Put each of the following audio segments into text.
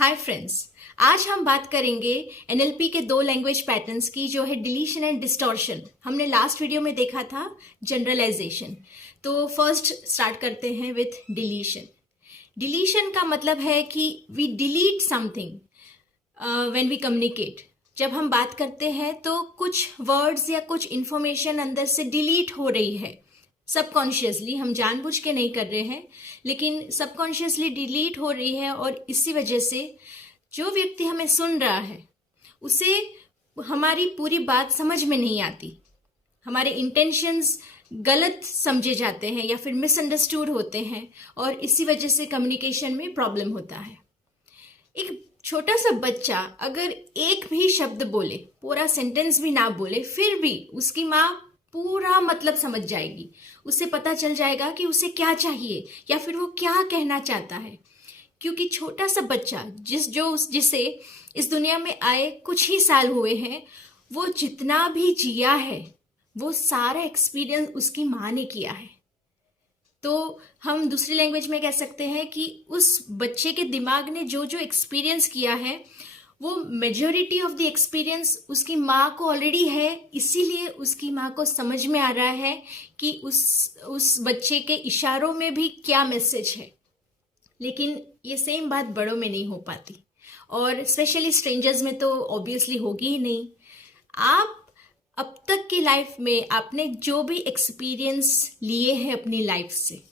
Hi friends, आज हम बात करेंगे एनएलपी के दो लैंग्वेज पैटर्न्स की, जो है डिलीशन एंड डिस्टॉर्शन। हमने लास्ट वीडियो में देखा था जनरलाइजेशन। तो फर्स्ट स्टार्ट करते हैं विथ डिलीशन। डिलीशन का मतलब है कि we delete something when we communicate. जब हम बात करते हैं तो कुछ वर्ड्स या कुछ इंफॉर्मेशन अंदर से डिलीट हो रही है सबकॉन्शियसली। हम जानबूझ के नहीं कर रहे हैं, लेकिन सबकॉन्शियसली डिलीट हो रही है, और इसी वजह से जो व्यक्ति हमें सुन रहा है उसे हमारी पूरी बात समझ में नहीं आती। हमारे इंटेंशंस गलत समझे जाते हैं या फिर मिसअंडरस्टूड होते हैं, और इसी वजह से कम्युनिकेशन में प्रॉब्लम होता है। एक छोटा सा बच्चा अगर एक भी शब्द बोले, पूरा सेंटेंस भी ना बोले, फिर भी उसकी माँ पूरा मतलब समझ जाएगी। उसे पता चल जाएगा कि उसे क्या चाहिए या फिर वो क्या कहना चाहता है, क्योंकि छोटा सा बच्चा जिसे इस दुनिया में आए कुछ ही साल हुए हैं, वो जितना भी जिया है वो सारा एक्सपीरियंस उसकी माँ ने किया है। तो हम दूसरी लैंग्वेज में कह सकते हैं कि उस बच्चे के दिमाग ने जो जो एक्सपीरियंस किया है, वो मेजॉरिटी ऑफ द एक्सपीरियंस उसकी माँ को ऑलरेडी है। इसीलिए उसकी माँ को समझ में आ रहा है कि उस बच्चे के इशारों में भी क्या मैसेज है। लेकिन ये सेम बात बड़ों में नहीं हो पाती, और स्पेशली स्ट्रेंजर्स में तो ऑब्वियसली होगी ही नहीं। आप अब तक की लाइफ में आपने जो भी एक्सपीरियंस लिए हैं अपनी लाइफ से,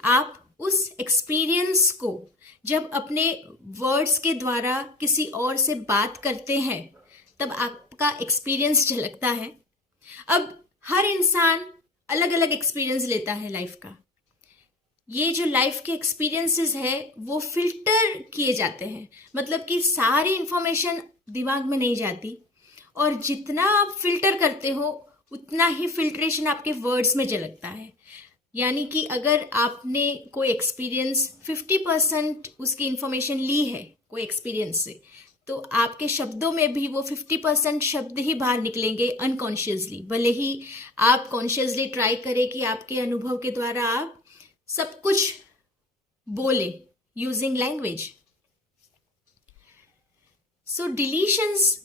आप उस एक्सपीरियंस को जब अपने वर्ड्स के द्वारा किसी और से बात करते हैं, तब आपका एक्सपीरियंस झलकता है। अब हर इंसान अलग अलग एक्सपीरियंस लेता है लाइफ का। ये जो लाइफ के एक्सपीरियंसेस है वो फिल्टर किए जाते हैं, मतलब कि सारी इंफॉर्मेशन दिमाग में नहीं जाती, और जितना आप फिल्टर करते हो उतना ही फिल्ट्रेशन आपके वर्ड्स में झलकता है। यानी कि अगर आपने कोई एक्सपीरियंस 50% उसकी इंफॉर्मेशन ली है कोई एक्सपीरियंस से, तो आपके शब्दों में भी वो 50% शब्द ही बाहर निकलेंगे अनकॉन्शियसली। भले ही आप कॉन्शियसली ट्राई करें कि आपके अनुभव के द्वारा आप सब कुछ बोले यूजिंग लैंग्वेज। सो डिलीशंस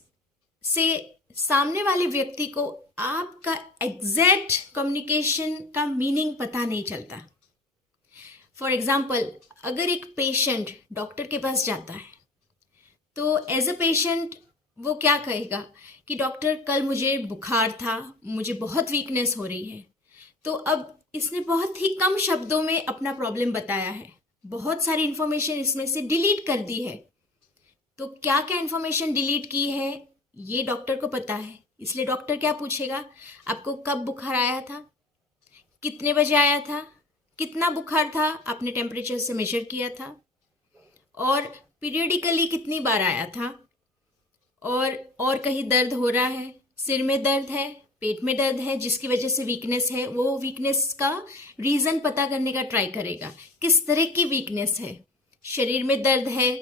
से सामने वाले व्यक्ति को आपका एग्जैक्ट कम्युनिकेशन का मीनिंग पता नहीं चलता। फॉर एग्जाम्पल, अगर एक पेशेंट डॉक्टर के पास जाता है, तो एज अ पेशेंट वो क्या कहेगा कि डॉक्टर, कल मुझे बुखार था, मुझे बहुत वीकनेस हो रही है। तो अब इसने बहुत ही कम शब्दों में अपना प्रॉब्लम बताया है, बहुत सारी इंफॉर्मेशन इसमें से डिलीट कर दी है। तो क्या क्या इंफॉर्मेशन डिलीट की है ये डॉक्टर को पता है, इसलिए डॉक्टर क्या पूछेगा, आपको कब बुखार आया था, कितने बजे आया था, कितना बुखार था, आपने टेम्परेचर से मेजर किया था, और पीरियडिकली कितनी बार आया था, और कहीं दर्द हो रहा है, सिर में दर्द है, पेट में दर्द है, जिसकी वजह से वीकनेस है। वो वीकनेस का रीज़न पता करने का ट्राई करेगा, किस तरह की वीकनेस है, शरीर में दर्द है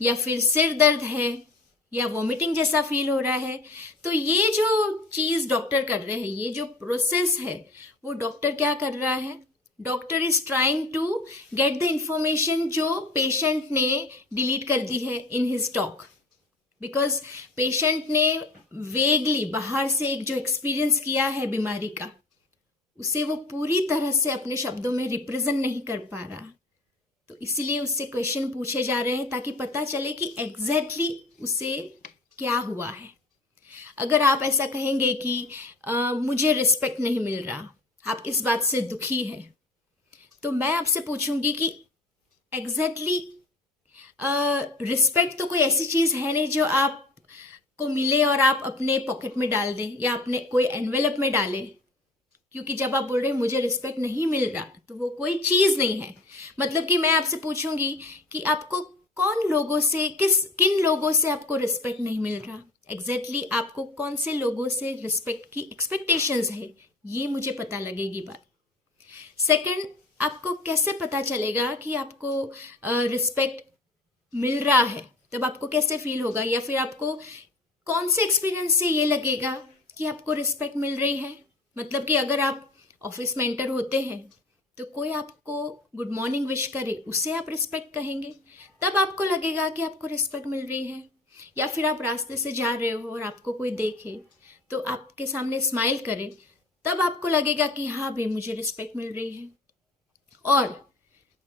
या फिर सिर दर्द है या वॉमिटिंग जैसा फील हो रहा है। तो ये जो चीज़ डॉक्टर कर रहे हैं, ये जो प्रोसेस है, वो डॉक्टर क्या कर रहा है, doctor is trying to get the information जो पेशेंट ने डिलीट कर दी है in his talk. Because patient ने वेगली बाहर से एक जो एक्सपीरियंस किया है बीमारी का, उसे वो पूरी तरह से अपने शब्दों में रिप्रेजेंट नहीं कर पा रहा। तो इसीलिए उससे क्वेश्चन पूछे जा रहे हैं ताकि पता चले कि एग्जैक्टली उसे क्या हुआ है। अगर आप ऐसा कहेंगे कि मुझे रिस्पेक्ट नहीं मिल रहा, आप इस बात से दुखी है, तो मैं आपसे पूछूंगी कि एग्जैक्टली रिस्पेक्ट तो कोई ऐसी चीज़ है नहीं जो आपको मिले और आप अपने पॉकेट में डाल दें या अपने कोई एनवेलप में डालें। क्योंकि जब आप बोल रहे हैं मुझे रिस्पेक्ट नहीं मिल रहा, तो वो कोई चीज़ नहीं है। मतलब कि मैं आपसे पूछूंगी कि आपको किन लोगों से आपको रिस्पेक्ट नहीं मिल रहा, एग्जैक्टली आपको कौन से लोगों से रिस्पेक्ट की एक्सपेक्टेशंस है, ये मुझे पता लगेगी बात। सेकंड, आपको कैसे पता चलेगा कि आपको रिस्पेक्ट मिल रहा है, तब आपको कैसे फील होगा, या फिर आपको कौन से एक्सपीरियंस से ये लगेगा कि आपको रिस्पेक्ट मिल रही है। मतलब कि अगर आप ऑफिस में एंटर होते हैं तो कोई आपको गुड मॉर्निंग विश करे, उसे आप रिस्पेक्ट कहेंगे, तब आपको लगेगा कि आपको रिस्पेक्ट मिल रही है। या फिर आप रास्ते से जा रहे हो और आपको कोई देखे तो आपके सामने स्माइल करे, तब आपको लगेगा कि हाँ भाई मुझे रिस्पेक्ट मिल रही है। और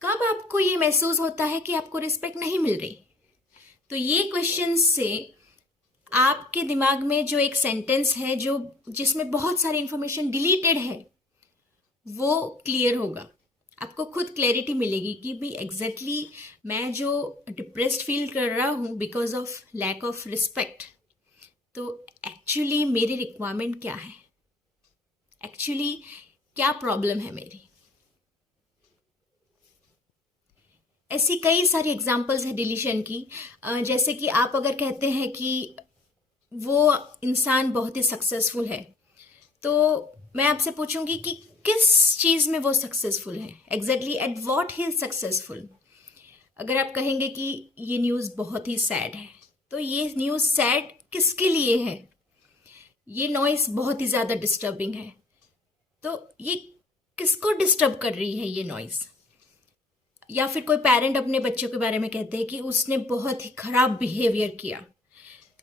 कब आपको ये महसूस होता है कि आपको रिस्पेक्ट नहीं मिल रही? तो ये क्वेश्चन से आपके दिमाग में जो एक सेंटेंस है जो जिसमें बहुत सारी इंफॉर्मेशन डिलीटेड है वो क्लियर होगा। आपको खुद क्लैरिटी मिलेगी कि भाई एग्जैक्टली मैं जो डिप्रेस्ड फील कर रहा हूँ because of lack of respect, तो एक्चुअली मेरी रिक्वायरमेंट क्या है, एक्चुअली क्या प्रॉब्लम है मेरी। ऐसी कई सारी एग्जांपल्स है डिलीशन की। जैसे कि आप अगर कहते हैं कि वो इंसान बहुत ही सक्सेसफुल है, तो मैं आपसे पूछूंगी कि किस चीज़ में वो सक्सेसफुल है, exactly at what he is successful. अगर आप कहेंगे कि ये न्यूज़ बहुत ही सैड है, तो ये न्यूज़ सैड किसके लिए है? ये नॉइस बहुत ही ज़्यादा डिस्टर्बिंग है, तो ये किसको डिस्टर्ब कर रही है ये नॉइस? या फिर कोई पेरेंट अपने बच्चों के बारे में कहते हैं कि उसने बहुत ही खराब बिहेवियर किया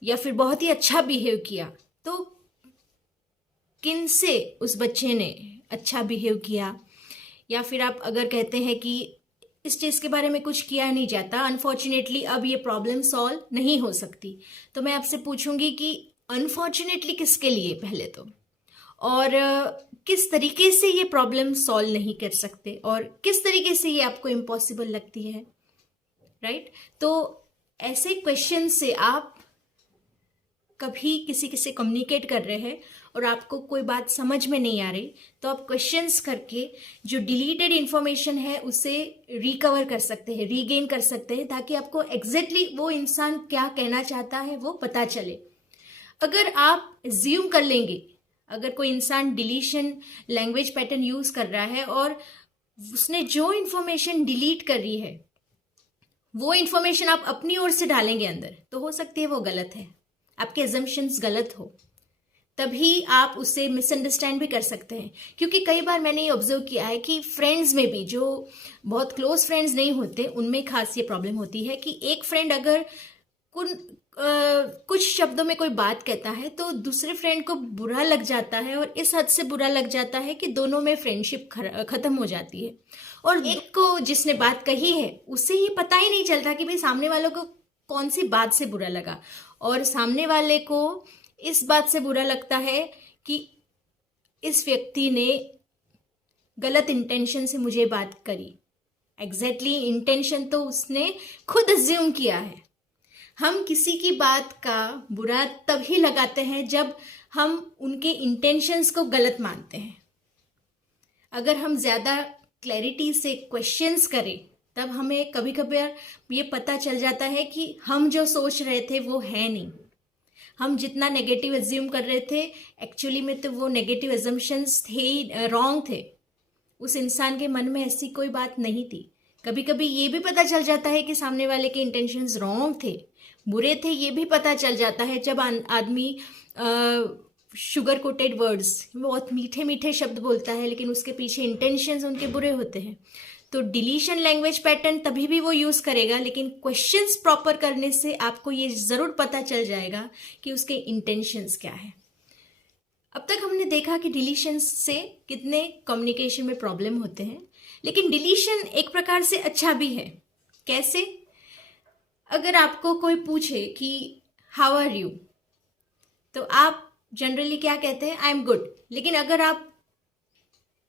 या फिर बहुत ही अच्छा बिहेव किया, तो किन से उस बच्चे ने अच्छा बिहेव किया? या फिर आप अगर कहते हैं कि इस चीज़ के बारे में कुछ किया नहीं जाता, अनफॉर्चुनेटली अब ये प्रॉब्लम सॉल्व नहीं हो सकती, तो मैं आपसे पूछूंगी कि अनफॉर्चुनेटली किसके लिए पहले तो, और किस तरीके से ये प्रॉब्लम सॉल्व नहीं कर सकते, और किस तरीके से ये आपको इम्पॉसिबल लगती है, राइट? तो ऐसे क्वेश्चन से आप कभी किसी से कम्युनिकेट कर रहे हैं और आपको कोई बात समझ में नहीं आ रही, तो आप क्वेश्चंस करके जो डिलीटेड इंफॉर्मेशन है उसे रिकवर कर सकते हैं, रीगेन कर सकते हैं, ताकि आपको एग्जैक्टली वो इंसान क्या कहना चाहता है वो पता चले। अगर आप ज्यूम कर लेंगे, अगर कोई इंसान डिलीशन लैंग्वेज पैटर्न यूज कर रहा है और उसने जो इंफॉर्मेशन डिलीट कर रही है वो इंफॉर्मेशन आप अपनी ओर से डालेंगे अंदर, तो हो सकती है वो गलत है, आपके अजम्पशंस गलत हो, तभी आप उसे मिसअंडरस्टैंड भी कर सकते हैं। क्योंकि कई बार मैंने ये ऑब्जर्व किया है कि फ्रेंड्स में भी जो बहुत क्लोज फ्रेंड्स नहीं होते उनमें खास ये प्रॉब्लम होती है कि एक फ्रेंड अगर कुछ शब्दों में कोई बात कहता है तो दूसरे फ्रेंड को बुरा लग जाता है, और इस हद से बुरा लग जाता है कि दोनों में फ्रेंडशिप खत्म हो जाती है। और एक को जिसने बात कही है उसे ये पता ही नहीं चलता कि भाई सामने वालों को कौन सी बात से बुरा लगा, और सामने वाले को इस बात से बुरा लगता है कि इस व्यक्ति ने गलत इंटेंशन से मुझे बात करी। एग्जैक्टली इंटेंशन तो उसने खुद अज्यूम किया है। हम किसी की बात का बुरा तभी लगाते हैं जब हम उनके इंटेंशंस को गलत मानते हैं। अगर हम ज़्यादा क्लैरिटी से क्वेश्चंस करें तब हमें कभी कभी ये पता चल जाता है कि हम जो सोच रहे थे वो है नहीं, हम जितना नेगेटिव एज्यूम कर रहे थे एक्चुअली में तो वो नेगेटिव एजम्पशंस थे ही, रॉन्ग थे। उस इंसान के मन में ऐसी कोई बात नहीं थी। कभी कभी ये भी पता चल जाता है कि सामने वाले के इंटेंशंस रॉन्ग थे, बुरे थे, ये भी पता चल जाता है जब आदमी शुगर कोटेड वर्ड्स, बहुत मीठे मीठे शब्द बोलता है लेकिन उसके पीछे इंटेंशंस उनके बुरे होते हैं। तो डिलीशन लैंग्वेज पैटर्न तभी भी वो यूज करेगा, लेकिन क्वेश्चंस प्रॉपर करने से आपको ये जरूर पता चल जाएगा कि उसके इंटेंशंस क्या है। अब तक हमने देखा कि डिलीशन से कितने कम्युनिकेशन में प्रॉब्लम होते हैं, लेकिन डिलीशन एक प्रकार से अच्छा भी है। कैसे? अगर आपको कोई पूछे कि हाउ आर यू, तो आप जनरली क्या कहते हैं? I am good. लेकिन अगर आप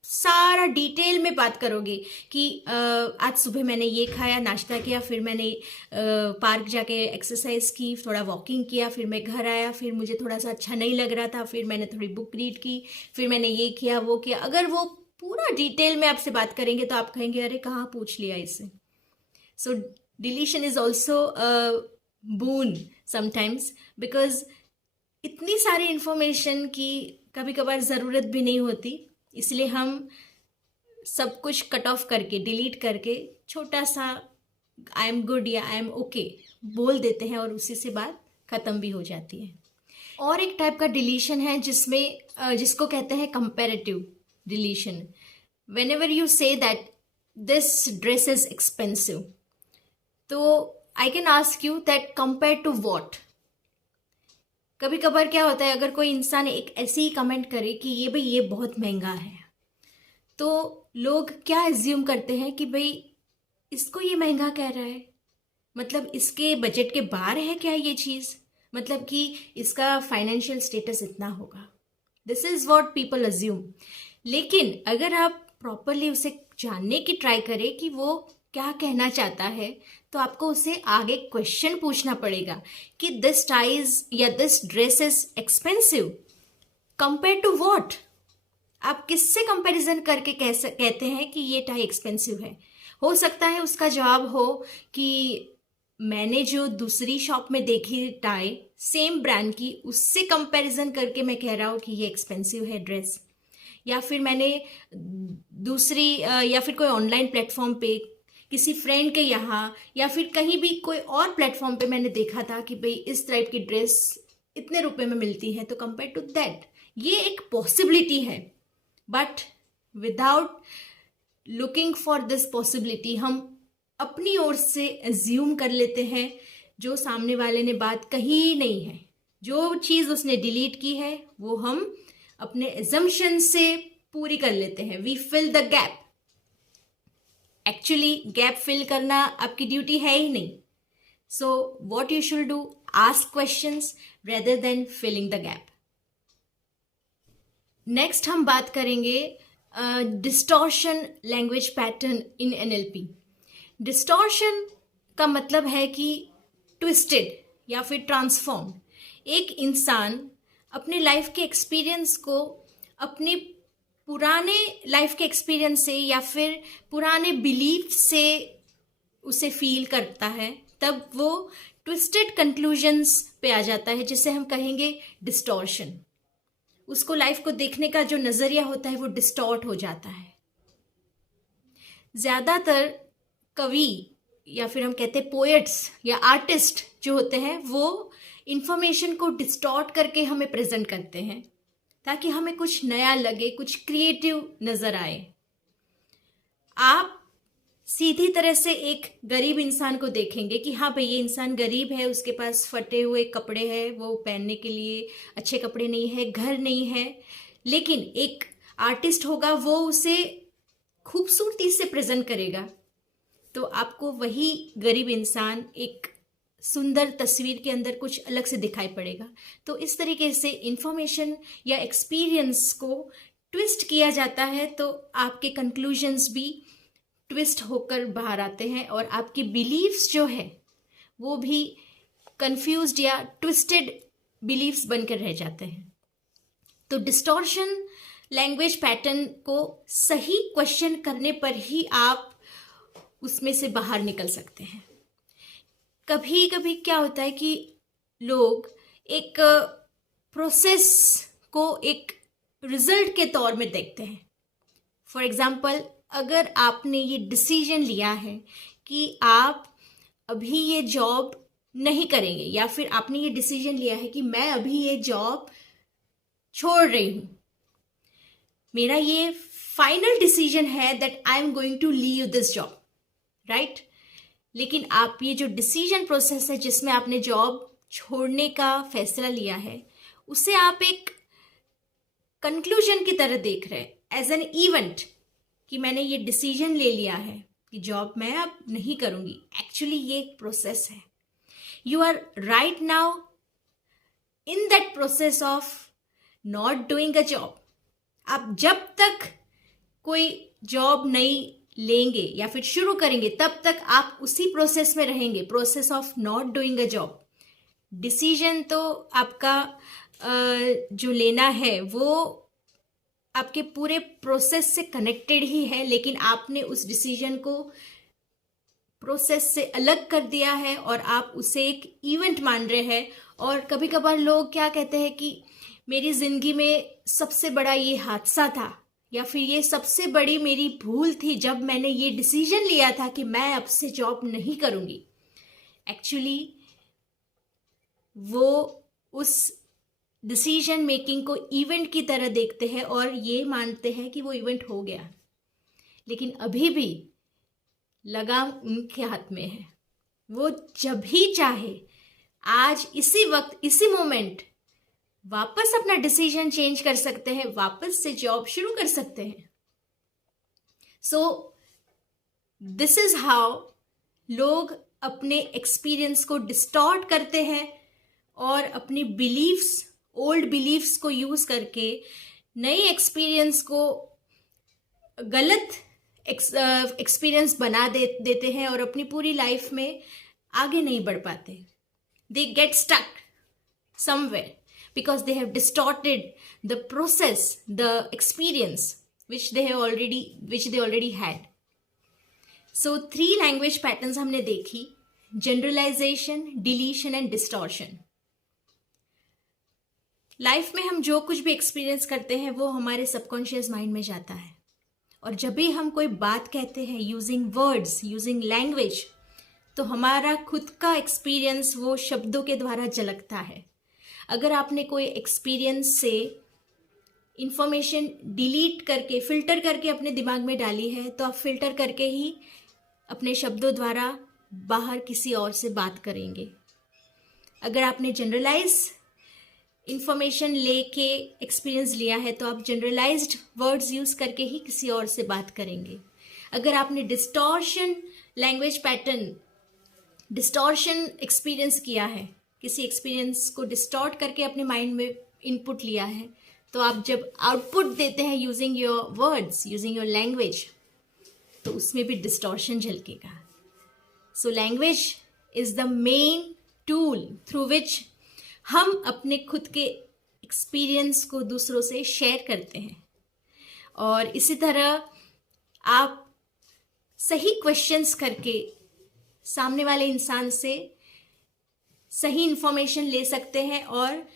सारा डिटेल में बात करोगे कि आज सुबह मैंने ये खाया, नाश्ता किया, फिर मैंने पार्क जाके एक्सरसाइज की, थोड़ा वॉकिंग किया, फिर मैं घर आया, फिर मुझे थोड़ा सा अच्छा नहीं लग रहा था, फिर मैंने थोड़ी बुक रीड की, फिर मैंने ये किया वो किया, अगर वो पूरा डिटेल में आपसे बात करेंगे तो आप कहेंगे अरे कहाँ पूछ लिया इससे। So deletion is also boon sometimes, because इतनी सारी इंफॉर्मेशन की कभी कभार ज़रूरत भी नहीं होती, इसलिए हम सब कुछ कट ऑफ करके, डिलीट करके छोटा सा आई एम गुड या आई एम ओके बोल देते हैं और उसी से बात ख़त्म भी हो जाती है। और एक टाइप का डिलीशन है जिसको कहते हैं comparative deletion. whenever you say that this dress is expensive, तो I can ask you that compared to what? कभी कभार क्या होता है, अगर कोई इंसान एक ऐसे ही कमेंट करे कि ये भाई ये बहुत महंगा है, तो लोग क्या एज्यूम करते हैं कि भाई इसको ये महंगा कह रहा है, मतलब इसके बजट के बाहर है क्या ये चीज़, मतलब कि इसका फाइनेंशियल स्टेटस इतना होगा. This is what people assume. लेकिन अगर आप प्रॉपरली उसे जानने की ट्राई करें कि वो क्या कहना चाहता है, तो आपको उसे आगे क्वेश्चन पूछना पड़ेगा कि दिस टाइज या this dress is expensive compare to what. आप किससे कंपैरिजन करके कहते हैं कि ये टाई एक्सपेंसिव है. हो सकता है उसका जवाब हो कि मैंने जो दूसरी शॉप में देखी टाई सेम ब्रांड की, उससे कंपैरिजन करके मैं कह रहा हूँ कि ये एक्सपेंसिव है ड्रेस. या फिर मैंने दूसरी या फिर कोई ऑनलाइन प्लेटफॉर्म पे किसी फ्रेंड के यहाँ या फिर कहीं भी कोई और प्लेटफॉर्म पे मैंने देखा था कि भाई इस टाइप की ड्रेस इतने रुपए में मिलती है, तो कंपेयर टू दैट ये एक पॉसिबिलिटी है. But without looking for this possibility हम अपनी ओर से एज्यूम कर लेते हैं जो सामने वाले ने बात कही ही नहीं है. जो चीज़ उसने डिलीट की है वो हम अपने एजम्पशन से पूरी कर लेते हैं. We fill the gap. Actually gap fill करना आपकी ड्यूटी है ही नहीं. So what you should do, ask questions rather than filling the gap. Next हम बात करेंगे distortion language pattern in NLP. Distortion का मतलब है कि ट्विस्टेड या फिर ट्रांसफॉर्म. एक इंसान अपने लाइफ के एक्सपीरियंस को अपने पुराने लाइफ के एक्सपीरियंस से या फिर पुराने बिलीफ से उसे फील करता है, तब वो ट्विस्टेड कंक्लूजन्स पे आ जाता है, जिसे हम कहेंगे डिस्टॉर्शन. उसको लाइफ को देखने का जो नज़रिया होता है वो डिस्टॉर्ट हो जाता है. ज़्यादातर कवि या फिर हम कहते हैं पोएट्स या आर्टिस्ट जो होते हैं वो इंफॉर्मेशन को डिस्टॉर्ट करके हमें प्रेजेंट करते हैं ताकि हमें कुछ नया लगे, कुछ क्रिएटिव नज़र आए. आप सीधी तरह से एक गरीब इंसान को देखेंगे कि हाँ भाई ये इंसान गरीब है, उसके पास फटे हुए कपड़े हैं, वो पहनने के लिए अच्छे कपड़े नहीं है, घर नहीं है. लेकिन एक आर्टिस्ट होगा, वो उसे खूबसूरती से प्रेजेंट करेगा, तो आपको वही गरीब इंसान एक सुंदर तस्वीर के अंदर कुछ अलग से दिखाई पड़ेगा. तो इस तरीके से इंफॉर्मेशन या एक्सपीरियंस को ट्विस्ट किया जाता है, तो आपके कंक्लूजन्स भी ट्विस्ट होकर बाहर आते हैं और आपकी बिलीव्स जो है वो भी कंफ्यूज्ड या ट्विस्टेड बिलीव्स बनकर रह जाते हैं. तो डिस्टॉर्शन लैंग्वेज पैटर्न को सही क्वेश्चन करने पर ही आप उसमें से बाहर निकल सकते हैं. कभी कभी क्या होता है कि लोग एक प्रोसेस को एक रिजल्ट के तौर में देखते हैं. फॉर एग्जाम्पल, अगर आपने ये डिसीजन लिया है कि आप अभी ये जॉब नहीं करेंगे, या फिर आपने ये डिसीजन लिया है कि मैं अभी ये जॉब छोड़ रही हूँ, मेरा ये फाइनल डिसीजन है that I am going to leave this job, right. लेकिन आप ये जो डिसीजन प्रोसेस है जिसमें आपने जॉब छोड़ने का फैसला लिया है, उसे आप एक कंक्लूजन की तरह देख रहे हैं, एज एन इवेंट, कि मैंने ये डिसीजन ले लिया है कि जॉब मैं अब नहीं करूँगी. एक्चुअली ये एक प्रोसेस है. You are right now in that process of not doing a job. आप जब तक कोई जॉब नहीं लेंगे या फिर शुरू करेंगे, तब तक आप उसी प्रोसेस में रहेंगे, process of not doing a job. Decision तो आपका जो लेना है वो आपके पूरे प्रोसेस से कनेक्टेड ही है, लेकिन आपने उस डिसीजन को प्रोसेस से अलग कर दिया है और आप उसे एक इवेंट मान रहे हैं. और कभी कभार लोग क्या कहते हैं कि मेरी जिंदगी में सबसे बड़ा ये हादसा था या फिर ये सबसे बड़ी मेरी भूल थी जब मैंने ये डिसीजन लिया था कि मैं अब से जॉब नहीं करूँगी. एक्चुअली वो उस डिसीजन मेकिंग को इवेंट की तरह देखते हैं और ये मानते हैं कि वो इवेंट हो गया. लेकिन अभी भी लगाम उनके हाथ में है। वो जब भी चाहे, आज इसी वक्त इसी मोमेंट वापस अपना डिसीजन चेंज कर सकते हैं, वापस से जॉब शुरू कर सकते हैं। सो दिस इज हाउ लोग अपने एक्सपीरियंस को डिस्टॉर्ट करते हैं और अपनी बिलीव्स, ओल्ड बिलीव्स को यूज करके नई एक्सपीरियंस को गलत एक्सपीरियंस बना देते हैं और अपनी पूरी लाइफ में आगे नहीं बढ़ पाते। They get stuck somewhere because they have distorted the process, the experience which they already had. So 3 language patterns हमने देखी: generalization, deletion and distortion. Life में हम जो कुछ भी एक्सपीरियंस करते हैं वो हमारे सबकॉन्शियस माइंड में जाता है, और जब भी हम कोई बात कहते हैं यूजिंग वर्ड्स, यूजिंग लैंग्वेज, तो हमारा खुद का एक्सपीरियंस वो शब्दों के द्वारा झलकता है। अगर आपने कोई एक्सपीरियंस से इंफॉर्मेशन डिलीट करके, फिल्टर करके अपने दिमाग में डाली है, तो आप फिल्टर करके ही अपने शब्दों द्वारा बाहर किसी और से बात करेंगे। अगर आपने जनरलाइज इंफॉर्मेशन लेके एक्सपीरियंस लिया है, तो आप जनरलाइज्ड वर्ड्स यूज करके ही किसी और से बात करेंगे। अगर आपने distortion language pattern, distortion experience किया है, किसी एक्सपीरियंस को डिस्टॉर्ट करके अपने माइंड में इनपुट लिया है, तो आप जब आउटपुट देते हैं using your words, using your language, तो उसमें भी डिस्टॉर्शन झलकेगा। So language is the main tool through which हम अपने खुद के एक्सपीरियंस को दूसरों से शेयर करते हैं। और इसी तरह आप सही क्वेश्चंस करके सामने वाले इंसान से सही इंफॉर्मेशन ले सकते हैं, और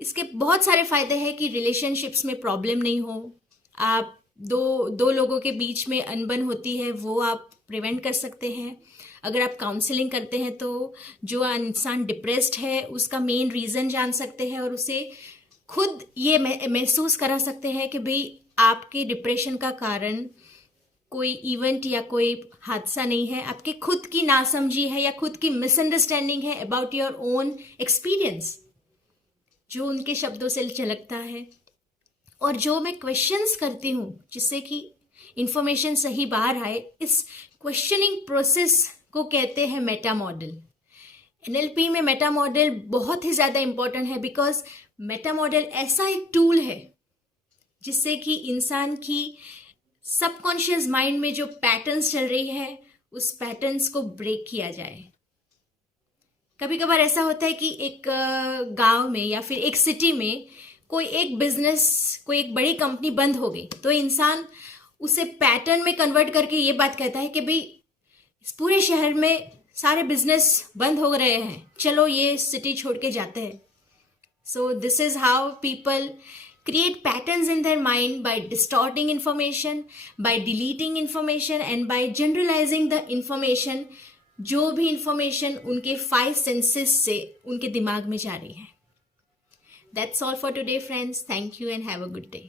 इसके बहुत सारे फायदे हैं कि रिलेशनशिप्स में प्रॉब्लम नहीं हो, आप दो लोगों के बीच में अनबन होती है वो आप प्रिवेंट कर सकते हैं। अगर आप काउंसलिंग करते हैं तो जो इंसान डिप्रेस्ड है उसका मेन रीज़न जान सकते हैं और उसे खुद ये महसूस करा सकते हैं कि भाई आपके डिप्रेशन का कारण कोई इवेंट या कोई हादसा नहीं है, आपके खुद की नासमझी है या खुद की मिसअंडरस्टैंडिंग है अबाउट योर ओन एक्सपीरियंस, जो उनके शब्दों से झलकता है। और जो मैं क्वेश्चंस करती हूँ जिससे कि इंफॉर्मेशन सही बाहर आए, इस क्वेश्चनिंग प्रोसेस को कहते हैं मेटा मॉडल। एनएलपी में मेटा मॉडल बहुत ही ज़्यादा इंपॉर्टेंट है, बिकॉज मेटा मॉडल ऐसा एक टूल है जिससे कि इंसान की सबकॉन्शियस माइंड में जो पैटर्न्स चल रही है उस पैटर्न्स को ब्रेक किया जाए। कभी कभार ऐसा होता है कि एक गांव में या फिर एक सिटी में कोई एक बिजनेस, कोई एक बड़ी कंपनी बंद हो गई, तो इंसान उसे पैटर्न में कन्वर्ट करके ये बात कहता है कि भाई इस पूरे शहर में सारे बिजनेस बंद हो रहे हैं, चलो ये सिटी छोड़ के जाते हैं। So this is how people create patterns in their mind by distorting information, by deleting information and by generalizing the information, जो भी information उनके 5 senses से उनके दिमाग में जा रही है। That's all for today friends. Thank you and have a good day.